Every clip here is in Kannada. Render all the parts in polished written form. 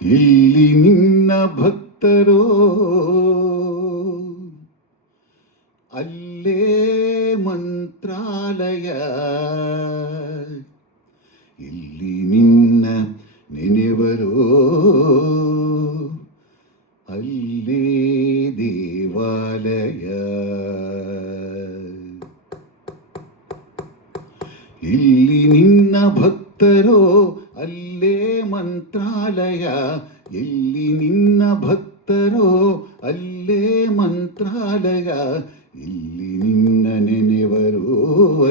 ಇಲ್ಲಿ ನಿನ್ನ ಭಕ್ತರೋ ಅಲ್ಲೇ ಮಂತ್ರಾಲಯ, ಇಲ್ಲಿ ನಿನ್ನ ನೆನೆವರೋ ಅಲ್ಲೇ ದೇವಾಲಯ. ಇಲ್ಲಿ ನಿನ್ನ ಭಕ್ತರೋ ಅಲ್ಲೇ ಮಂತ್ರಾಲಯ, ಎಲ್ಲಿ ನಿನ್ನ ಭಕ್ತರೋ ಅಲ್ಲೇ ಮಂತ್ರಾಲಯ, ಇಲ್ಲಿ ನಿನ್ನ ನೆನೆವರೋ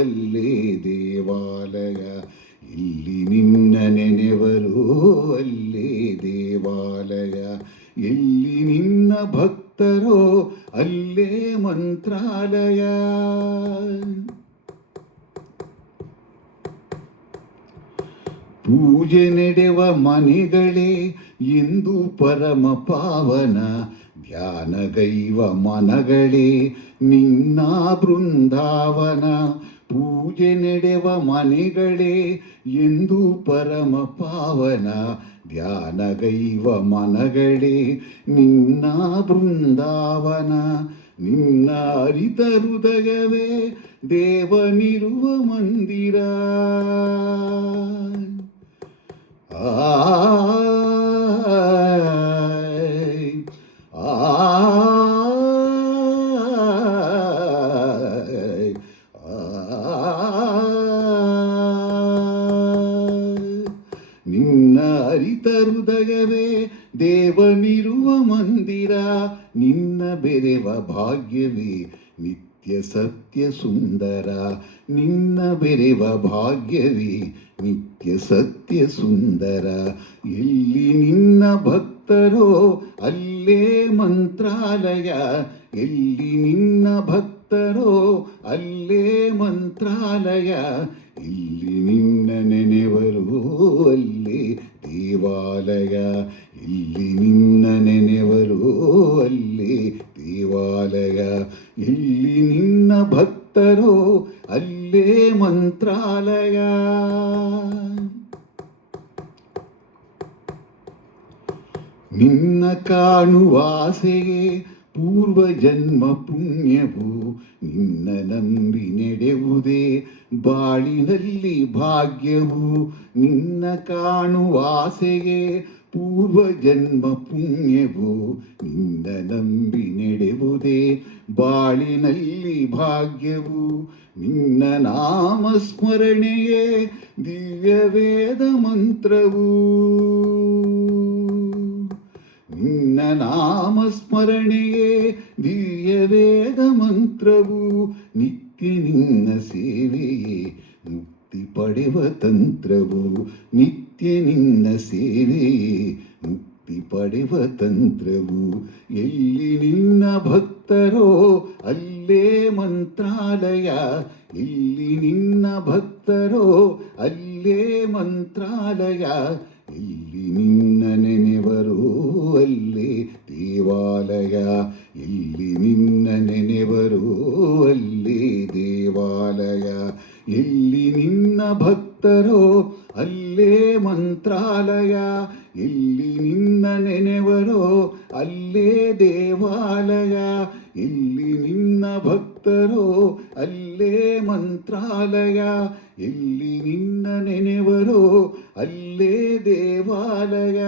ಅಲ್ಲೇ ದೇವಾಲಯ, ಇಲ್ಲಿ ನಿನ್ನ ನೆನೆವರೋ ಅಲ್ಲೇ ದೇವಾಲಯ, ಎಲ್ಲಿ ನಿನ್ನ ಭಕ್ತರೋ ಅಲ್ಲೇ ಮಂತ್ರಾಲಯ. ಪೂಜೆ ನಡೆವ ಮನೆಗಳೇ ಎಂದು ಪರಮ ಪಾವನ, ಧ್ಯಾನಗೈವ ಮನಗಳೇ ನಿನ್ನ ಬೃಂದಾವನ. ಪೂಜೆ ನಡೆವ ಮನೆಗಳೇ ಎಂದು ಪರಮ ಪಾವನ, ಧ್ಯಾನಗೈವ ಮನಗಳೇ ನಿನ್ನ ಬೃಂದಾವನ. ನಿನ್ನ ಅರಿತ ಹೃದಯವೇ ದೇವನಿರುವ ಮಂದಿರ. ನಿನ್ನ ಅರಿತ ಹೃದಯವೇ ದೇವನಿರುವ ಮಂದಿರ, ನಿನ್ನ ಬೆರೆವ ಭಾಗ್ಯವೇ ನಿತ್ಯ ಸತ್ಯ ಸುಂದರ, ನಿನ್ನ ಬೆರೆವ ಭಾಗ್ಯವೇ ನಿತ್ಯ ಸತ್ಯ ಸುಂದರ. ಎಲ್ಲಿ ನಿನ್ನ ಭಕ್ತರೋ ಅಲ್ಲೇ ಮಂತ್ರಾಲಯ, ಎಲ್ಲಿ ನಿನ್ನ ಭಕ್ತರೋ ಅಲ್ಲೇ ಮಂತ್ರಾಲಯ, ಇಲ್ಲಿ ನಿನ್ನ ನೆನೆವರೋ ಅಲ್ಲೇ ದೇವಾಲಯ, ಇಲ್ಲಿ ನಿನ್ನ ನೆನೆವರೋ ಅಲ್ಲೇ ದೇವಾಲಯ, ಇಲ್ಲಿ ನಿನ್ನ ಭಕ್ತರೋ ಅಲ್ಲೇ ಮಂತ್ರಾಲಯ. ನಿನ್ನ ಕಾಣುವ ಆಸೆಯೇ ಪೂರ್ವ ಜನ್ಮ ಪುಣ್ಯವು, ನಿನ್ನ ನಂಬಿ ನಡೆಯುವುದೇ ಬಾಳಿನಲ್ಲಿ ಭಾಗ್ಯವು. ನಿನ್ನ ಕಾಣುವ ಆಸೆಯೇ ಪೂರ್ವ ಜನ್ಮ ಪುಣ್ಯವು, ನಿನ್ನ ನಂಬಿ ನಡೆಯುವುದೇ ಬಾಳಿನಲ್ಲಿ ಭಾಗ್ಯವು. ನಿನ್ನ ನಾಮ ಸ್ಮರಣೆಯೇ ದಿವ್ಯ ವೇದ ಮಂತ್ರವು, ನಿನ್ನ ನಾಮ ಸ್ಮರಣೆಯೇ ದಿವ್ಯ ವೇದ ಮಂತ್ರವು. ನಿತ್ಯ ನಿನ್ನ ಸೇವೆಯೇ ಮುಕ್ತಿ ಪಡೆವ ತಂತ್ರವು, ನಿತ್ಯ ನಿನ್ನ ಸೇವೆಯೇ ಮುಕ್ತಿ ಪಡೆವ ತಂತ್ರವು. ಎಲ್ಲಿ ನಿನ್ನ ಭಕ್ತರೋ ಅಲ್ಲೇ ಮಂತ್ರಾಲಯ, ಇಲ್ಲಿ ನಿನ್ನ ಭಕ್ತರೋ ಅಲ್ಲೇ ಮಂತ್ರಾಲಯ, ಇಲ್ಲಿ ನಿನ್ನ ನೆನೆವರೋ ಅಲ್ಲೇ ದೇವಾಲಯ, ಇಲ್ಲಿ ನಿನ್ನ ನೆನೆವರೋ ಅಲ್ಲೇ ದೇವಾಲಯ, ಇಲ್ಲಿ ನಿನ್ನ ಭಕ್ತರೋ ಅಲ್ಲೇ ಮಂತ್ರಾಲಯ, ಇಲ್ಲಿ ನಿನ್ನ ನೆನೆವರೋ ಅಲ್ಲೇ ದೇವಾಲಯ, ಇಲ್ಲಿ ನಿನ್ನ ಭಕ್ತರೋ ಅಲ್ಲೇ ಮಂತ್ರಾಲಯ, ಇಲ್ಲಿ ನಿನ್ನ ನೆನೆವರೋ ಅಲ್ಲೇ ದೇವಾಲಯ.